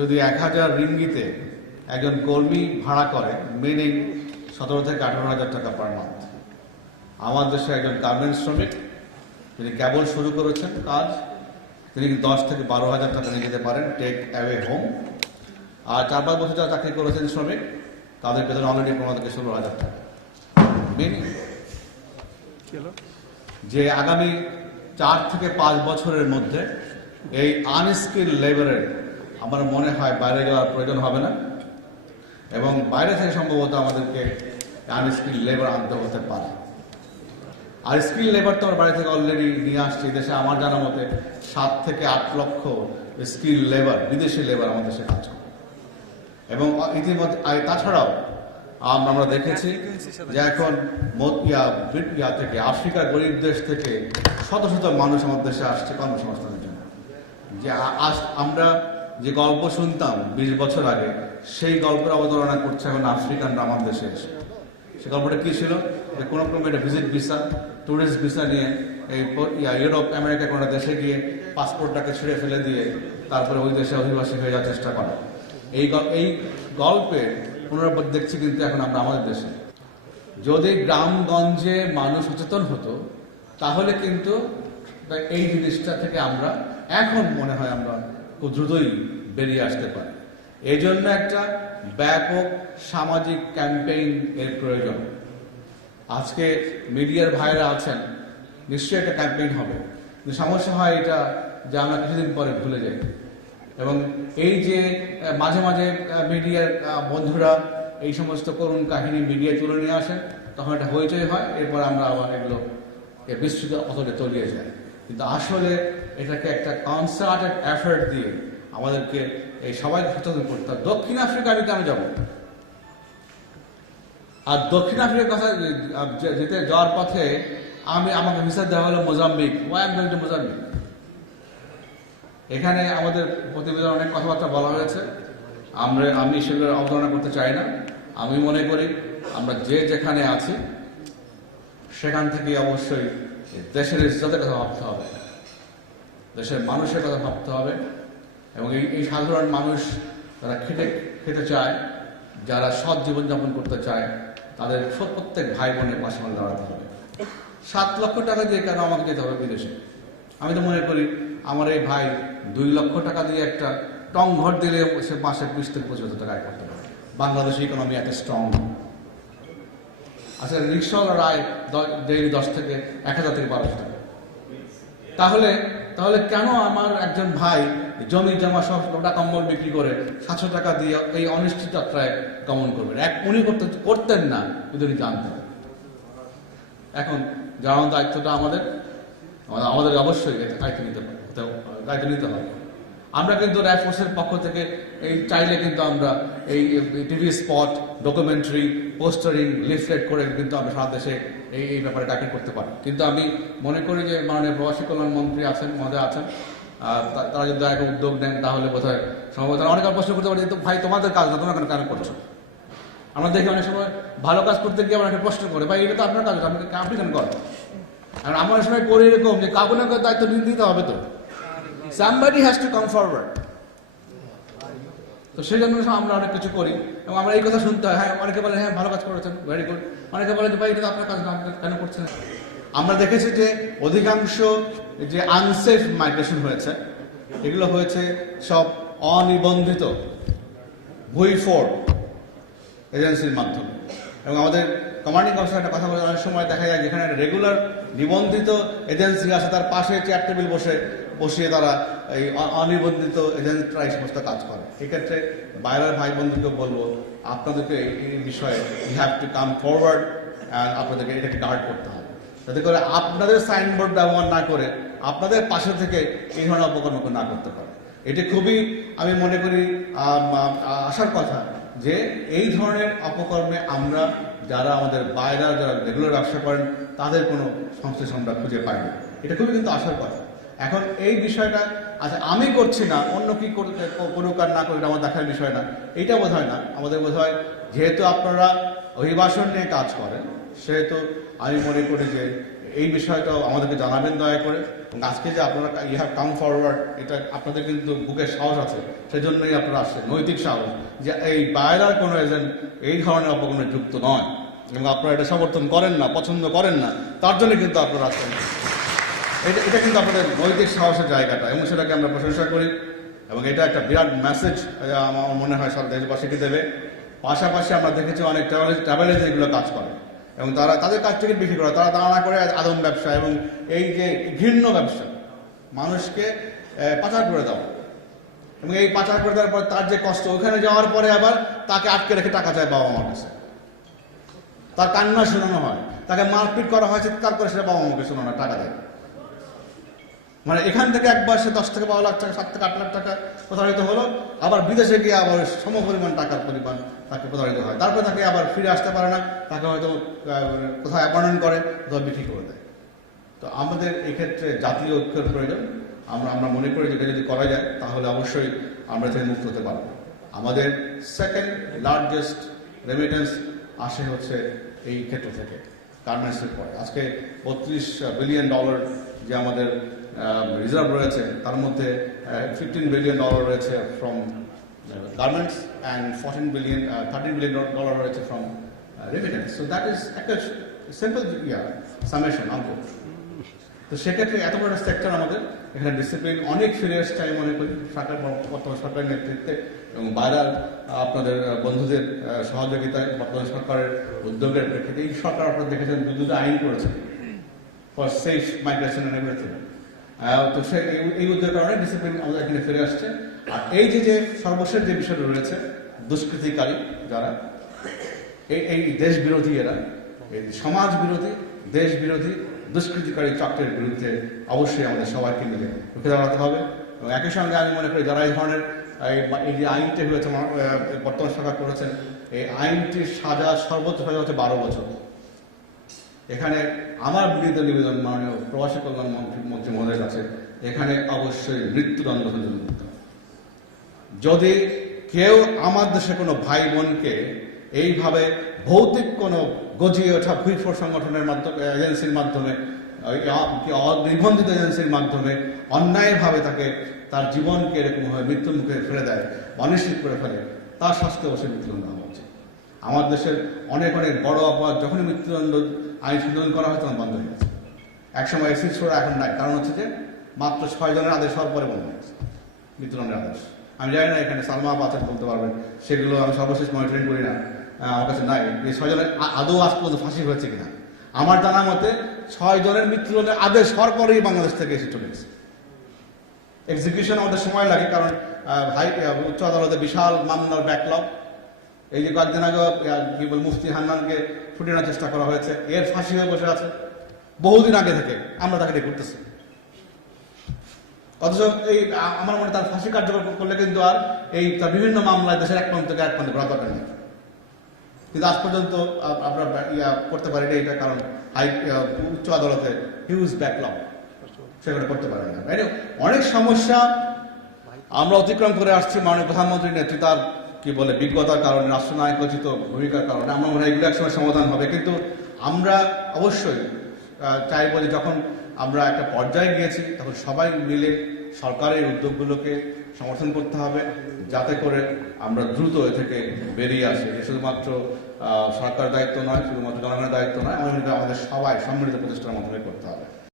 যদি 1000 রিঙ্গিতে একজন কর্মী ভাড়া করে, মিনিং 17 থেকে 18,000 টাকা পার মান্থ। আমার দেশে একজন গার্মেন্টস শ্রমিক, তিনি কেবল শুরু করেছেন কাজ, তিনি 10 থেকে 12,000 টাকা নিয়ে যেতে পারেন টেক অ্যাওয়ে হোম। আর 4-5 বছর যারা চাকরি করেছেন শ্রমিক, তাদের বেতন অলরেডি 15 থেকে 16,000 টাকা। মিনিং যে আগামী 4 থেকে 5 বছরের মধ্যে এই আনস্কিল লেবারের আমার মনে হয় বাইরে যাওয়ার প্রয়োজন হবে না, এবং বাইরে থেকে সম্ভবত আমাদেরকে আনস্কিল লেবার আনতে হতে পারে। আর স্কিল লেবার তো আমার বাইরে থেকে অলরেডি নিয়ে আসছে। দেশে আমার জানা মতে 7 থেকে 8 লক্ষ স্কিল লেবার, বিদেশি লেবার আমাদের দেশে কাজ করে। এবং ইতিমধ্যে তাছাড়াও আমরা দেখেছি যে এখন থেকে আফ্রিকার গরিব দেশ থেকে শত শত মানুষ আমাদের দেশে আসছে কর্মসংস্থানের জন্য। যে আমরা যে গল্প শুনতাম 20 বছর আগে, সেই গল্পের অবতারণা করছে এখন আফ্রিকানরা আমার দেশে এসে। সে গল্পটা কি ছিল? যে কোনো রকম একটা ভিজিট ভিসা, ট্যুরিস্ট ভিসা নিয়ে এই ইউরোপ আমেরিকা কোনো দেশে গিয়ে পাসপোর্টটাকে ছিঁড়ে ফেলে দিয়ে তারপরে ওই দেশে অধিবাসী হয়ে যাওয়ার চেষ্টা করা। এই গল্পে পুনরাবৃত্তি দেখছি কিন্তু এখন আমরা আমাদের দেশে। যদি গ্রামগঞ্জে মানুষ সচেতন হতো, তাহলে কিন্তু এই জিনিসটা থেকে আমরা এখন মনে হয় আমরা খুব দ্রুতই বেরিয়ে আসতে পারি। এই জন্য একটা ব্যাপক সামাজিক ক্যাম্পেইন এর প্রয়োজন। আজকে মিডিয়ার ভাইরা আছেন, নিশ্চয়ই একটা ক্যাম্পেইন হবে, কিন্তু সমস্যা হয় এটা যে আমরা কিছুদিন পরে ভুলে যাই। এবং এই যে মাঝে মাঝে মিডিয়ার বন্ধুরা এই সমস্ত করুণ কাহিনী মিডিয়ায় তুলে নিয়ে আসেন, তখন একটা হইচই হয়, এরপর আমরা আবার এগুলো বিস্তৃত অতলে তলিয়ে যাই। কিন্তু আসলে এটাকে একটা কনসার্টেড এফোর্ট দিয়ে আমাদেরকে এই সবাইকে সচেতন করতে হবে। দক্ষিণ আফ্রিকা আমি কেন যাব? আর দক্ষিণ আফ্রিকার কথা যেতে যাওয়ার পথে আমাকে ভিসা দেওয়া হলো Mozambique. Why am going to Mozambique? এখানে আমাদের প্রতিবেদনে অনেক কথাবার্তা বলা হয়েছে, আমি সেগুলো অবতারণা করতে চাই না। আমি মনে করি আমরা যেখানে আছি সেখান থেকে অবশ্যই দেশের ইজ্জতের কথা ভাবতে হবে, দেশের মানুষের কথা ভাবতে হবে। এবং এই সাধারণ মানুষ যারা খেতে চায়, যারা সৎ জীবনযাপন করতে চায়, তাদের প্রত্যেক ভাই বোনের পাশে দাঁড়াতে হবে। 7 লক্ষ টাকা দিয়ে কেন আমাকে যেতে হবে বিদেশে? আমি তো মনে করি আমার এই ভাই 2 লক্ষ টাকা দিয়ে একটা টং ঘর দিলে সে মাসে 20 থেকে 25 টাকা আয় করতে পারে। বাংলাদেশের ইকোনমি এত স্ট্রং। আচ্ছা, রিক্সাওয়ালার আয় 10 থেকে 1000 থেকে 1200 টাকা। তাহলে কেন আমার একজন ভাই জমি জমা সব লোটা কম্বল বিক্রি করে 700 টাকা দিয়ে এই অনিশ্চিত যাত্রায় গমন করবেন? উনি করতেন না, কিন্তু উনি জানতেন। এখন জানানোর দায়িত্বটা আমাদের অবশ্যই দায়িত্ব নিতে হবে। আমরা কিন্তু র্যাফোর্সের পক্ষ থেকে এই চাইলে কিন্তু আমরা এই TV spot, documentary, postering, leaflet করে কিন্তু আমরা সারা দেশে এই ব্যাপারে ট্যাকেল করতে পারি। কিন্তু আমি মনে করি যে মাননীয় প্রবাসী কল্যাণ মন্ত্রী মহোদয় আছেন, তারা যদি একটা উদ্যোগ নেন তাহলে বোধহয় সম্ভবত অনেক প্রশ্ন করতে পারি, তো ভাই তোমাদের কাজ না, তোমরা কেন করছো? আমরা দেখি অনেক সময় ভালো কাজ করতে গিয়ে আমরা একটা প্রশ্ন করে, ভাই এটা তো আপনার কাজ, আপনি কেন করেন? আর আমরা সময় করি এরকম যে কাউকে না কাউকে দায়িত্ব দিতে হবে, তো somebody has to come forward। তো সেই জন্য আমরা অনেক কিছু করি এবং আমরা এই কথা শুনতে হয়। হ্যাঁ, অনেকে বলে হ্যাঁ ভালো কাজ করেছেন, ভেরি গুড। অনেকে বলে যে ভাই এটা তো আপনার কাজ না, কেন করছেন? আমরা দেখেছি যে অধিকাংশ যে আনসেফ মাইগ্রেশন হয়েছে, এগুলো হয়েছে সব অনিবন্ধিত ভুইফোর এজেন্সির মাধ্যমে। এবং আমাদের কমান্ডিং অফিসার একটা কথা বলে, অনেক সময় দেখা যায় যেখানে রেগুলার নিবন্ধিত এজেন্সি আছে, তার পাশে চেয়ার টেবিল বসিয়ে তারা এই অনিবন্ধিত এজেন্টরা এই সমস্ত কাজ করে। এক্ষেত্রে বাইরের ভাই বন্ধুকে বলবো, আপনাদেরকে এই বিষয়ে you have to come forward and আপনাদেরকে এটাকে গার্ড করতে হবে, যাতে করে আপনাদের সাইনবোর্ড ব্যবহার না করে আপনাদের পাশে থেকে এই ধরনের অপকর্ম না করতে পারে। এটি খুবই আমি মনে করি আশার কথা যে এই ধরনের অপকর্মে আমরা যারা আমাদের বাইরে যারা রেগুলার ব্যবসা করেন তাদের কোনো সংশ্লেষ আমরা খুঁজে পাই না। এটা খুবই কিন্তু আশার কথা। এখন এই বিষয়টা আচ্ছা আমি করছি না, অন্য কি করুক আর না করুক আমার দেখার বিষয় না, এইটা বোধ হয় না। আমাদের বোধ হয় যেহেতু আপনারা অভিবাসন নিয়ে কাজ করেন, সেহেতু আমি মনে করি যে এই বিষয়টাও আমাদেরকে জানাবেন দয়া করে। এবং আজকে যে আপনারা ইউ হ্যাভ কাম ফরওয়ার্ড, এটা আপনাদের কিন্তু বুকের সাহস আছে, সেজন্যই আপনারা আসছেন, নৈতিক সাহস, যে এই বাইরের কোনো এজেন্ট এই ধরনের অপকর্মে যুক্ত নয় এবং আপনারা এটা সমর্থন করেন না, পছন্দ করেন না, তার জন্য কিন্তু আপনারা আসছেন। এটা কিন্তু আপনাদের নৈতিক সাহসের জায়গাটা, এবং সেটাকে আমরা প্রশংসা করি। এবং এটা একটা বিরাট মেসেজ আমার মনে হয় সব দেশবাসীকে দেবে। পাশাপাশি আমরা দেখেছি অনেক ট্রাভেল এজেন্ট এগুলো কাজ করে এবং তারা তাদের কাছ থেকে বিক্রি করে, তারা দাঁড়া করে আদম ব্যবসা এবং এই যে ঘৃণ্য ব্যবসা, মানুষকে পাচার করে দেওয়া, এবং এই পাচার করে দেওয়ার পর তার যে কষ্ট, ওখানে যাওয়ার পরে আবার তাকে আটকে রেখে টাকা চায় বাবা মার কাছে, তার কান্না শোনানো হয়, তাকে মারপিট করা হয়, চিৎকার করে সেটা বাবা মাকে শোনানো, টাকা দেয়। মানে এখান থেকে একবার সে 10 থেকে 12 লাখ টাকা, 7 থেকে 8 লাখ টাকা প্রতারিত হলো, আবার বিদেশে গিয়ে আবার সমপরিমাণ টাকার পরিমাণ তাকে প্রতারিত হয়, তারপরে তাকে আবার ফিরে আসতে পারে না, তাকে হয়তো কোথায় অ্যাপয়েন্টমেন্ট করে, কোথাও বিক্রি করে দেয়। তো আমাদের এক্ষেত্রে জাতীয় ঐক্যের প্রয়োজন। আমরা মনে করি যে এটা যদি করা যায় তাহলে অবশ্যই আমরা থেকে মুক্ত হতে পারবো। আমাদের সেকেন্ড লার্জেস্ট রেমিটেন্স আসে হচ্ছে এই ক্ষেত্র থেকে, গার্মেন্টসের পরে। আজকে $32 বিলিয়ন যে আমাদের রিজার্ভ রয়েছে, তার মধ্যে $15 বিলিয়ন রয়েছে ফ্রম গার্মেন্টস অ্যান্ড $13 বিলিয়ন রয়েছে from remittance. So that is একটা সিম্পল সামেশন আনবো। তো সেক্ষেত্রে এত বড় সেক্টর আমাদের এখানে ডিসিপ্লিন অনেক ফিরে এসছে আমি মনে করি বর্তমান সরকারের নেতৃত্বে এবং বাইরের আপনাদের বন্ধুদের সহযোগিতায়, বর্তমান সরকারের উদ্যোগের প্রেক্ষিতে এই সরকার আপনারা দেখেছেন দুটো আইন করেছে for safe migration and everything. তো এই উদ্যোগের কারণে ডিসিপ্লিন আমাদের এখানে ফিরে আসছে। আর এই যে সর্বশেষ যে বিষয়টা রয়েছে, দুষ্কৃতিকারী যারা, এই দেশ বিরোধী, এরা এই সমাজ বিরোধী, দেশ বিরোধী, দুষ্কৃতিকারী চক্রের বিরুদ্ধে অবশ্যই আমাদের সবাইকে মিলে রুখে দাঁড়াতে হবে। এবং একই সঙ্গে আমি মনে করি যারা এই ধরনের এই যে আইনটি হয়েছে বর্তমান সরকার করেছেন, এই আইনটির সাজা সর্বোচ্চ সাজা হচ্ছে 12 বছর। এখানে আমার বিনীত নিবেদন মাননীয় প্রবাসী কল্যাণ মন্ত্রী মহোদয়ের কাছে, এখানে অবশ্যই মৃত্যুদণ্ড দিতে হবে। যদি কেউ আমার দেশে কোনো ভাই বোনকে এইভাবে ভৌতিক কোনো গজিয়ে ওঠা ভুইফোর সংগঠনের মাধ্যমে, এজেন্সির মাধ্যমে, নিবন্ধিত এজেন্সির মাধ্যমে অন্যায়ভাবে তাকে তার জীবনকে এরকমভাবে মৃত্যুর মুখে ফেলে দেয়, অনিশ্চিত করে ফেলে, তার শাস্তি অবশ্যই মৃত্যুদণ্ড হওয়া উচিত। আমার দেশের অনেক বড় অপরাধ যখনই মৃত্যুদণ্ড আইন সংশোধন করা হয় তখন বন্ধ হয়ে গেছে। একসময় এসি ছোড়া, এখন নাই। কারণ হচ্ছে যে মাত্র 6 জনের আদেশ হওয়ার পরে বন্ধ হয়ে গেছে মৃত্যুদণ্ডের আদেশ। আমি জানি না এখানে সালমা বাচ্চা বলতে পারবেন, সেগুলো আমি সর্বশেষ মনিটরিং করি না, আমার কাছে নাই। এই 6 জনের আদৌ আজ পর্যন্ত ফাঁসি হয়েছে কিনা আমার জানা মতে 6 জনের মৃত্যুদণ্ডের আদেশ হওয়ার পরেই বাংলাদেশ থেকে এসে চলে গেছে। এক্সিকিউশন আমাদের সময় লাগে, কারণ উচ্চ আদালতে বিশাল মামলার ব্যাকলগ। এই যে কয়েকদিন আগে কি বল মুফতি হান্নানকে ছুটিয়ে নেওয়ার চেষ্টা করা হয়েছে, এর ফাঁসি হয়ে বসে আছে বহুদিন আগে থেকে, আমরা তাকে ডেকে করতেছি। অথচ এই আমার মনে তার ফাঁসি কার্যকর করলে কিন্তু আর এই তার বিভিন্ন মামলায় দেশের এক প্রান্ত থেকে এক প্রান্তে ঘোরা দরকার নেই। কিন্তু আজ পর্যন্ত আমরা করতে পারিনি, এটা কারণ উচ্চ আদালতে হিউজ ব্যাকলগ, সেগুলো করতে পারেন না। অনেক সমস্যা আমরা অতিক্রম করে আসছি মাননীয় প্রধানমন্ত্রীর নেতৃত্বে, তার কি বলে বিজ্ঞতার কারণে, রাষ্ট্রনায়কোচিত ভূমিকার কারণে আমরা মনে হয় এগুলো একসময় সমাধান হবে। কিন্তু আমরা অবশ্যই চাইব যে যখন আমরা একটা পর্যায়ে গিয়েছি তখন সবাই মিলে সরকারের উদ্যোগগুলোকে সমর্থন করতে হবে, যাতে করে আমরা দ্রুত এ থেকে বেরিয়ে আসি। শুধুমাত্র সরকারের দায়িত্ব নয়, শুধুমাত্র জনগণের দায়িত্ব নয়, আমাদের সবাই সম্মিলিত প্রচেষ্টার মাধ্যমে করতে হবে।